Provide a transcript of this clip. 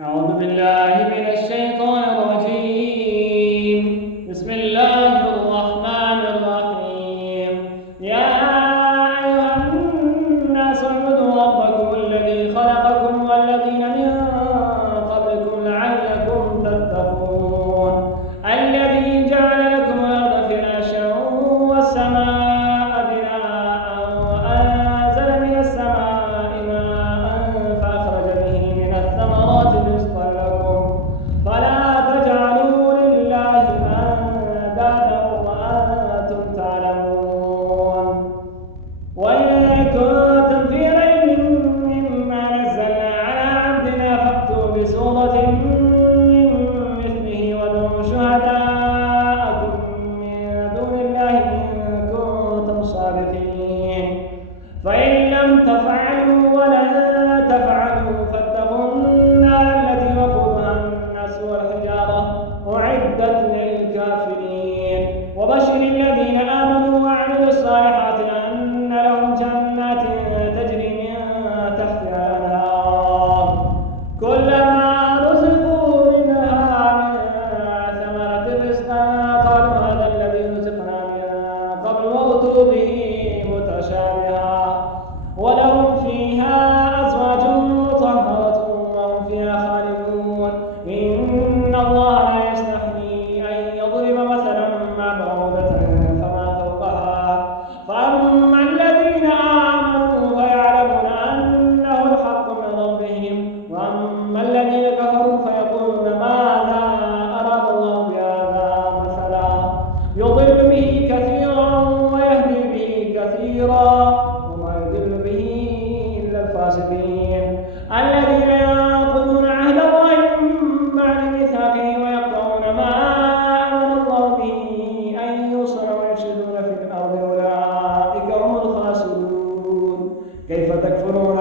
أعوذ بالله من الشيطان الرجيم. بسم الله الرحمن الرحيم. يا أيها الناس اعبدوا ربكم الذي خلقكم والذين من قبلكم لعلكم تتقون. الذي جعل لكم الأرض فراشا والسماء بناء وأنزل من السماء ماء فأخرج به من الثمرات رزقا لكم فلا تجعلوا لله أندادا وأنتم تعلمون. وإن كنتم في ريب مما نزلنا على عبدنا فأتوا بسورة من مثله وادعوا شهداءكم من دون الله إن كنتم صادقين. فإن لم تفعلوا ولن تفعلوا فاتقوا النار التي وقودها الناس والحجارة أعدت للكافرين. وبشر الذين آمنوا وعملوا الصالحات أن لهم جنات تجري من تحتها الأنهار كلما رزقوا منها من ثمرة رزقا قالوا هذا الذي رزقنا من قبل وأتوا به متشابها ولهم فيها أزواج مطهرة وهم فيها خالدون. إن الله لا يستحيي أن يضرب مثلا ما بعوضة فما فوقها فأما الذين آمنوا فيعلمون أنه الحق من ربهم وأما الذين كفروا فيقولون ماذا أراد الله بهذا مثلا يضل به كثيرا ويهدي به كثيرا وما يضل به إلا الفاسقين الذين ينقضون عهد الله من بعد ميثاقه ويقطعون ما أمر الله به أن يوصل ويفسدون في الأرض أولئك هم الخاسرون. كيف تكفرون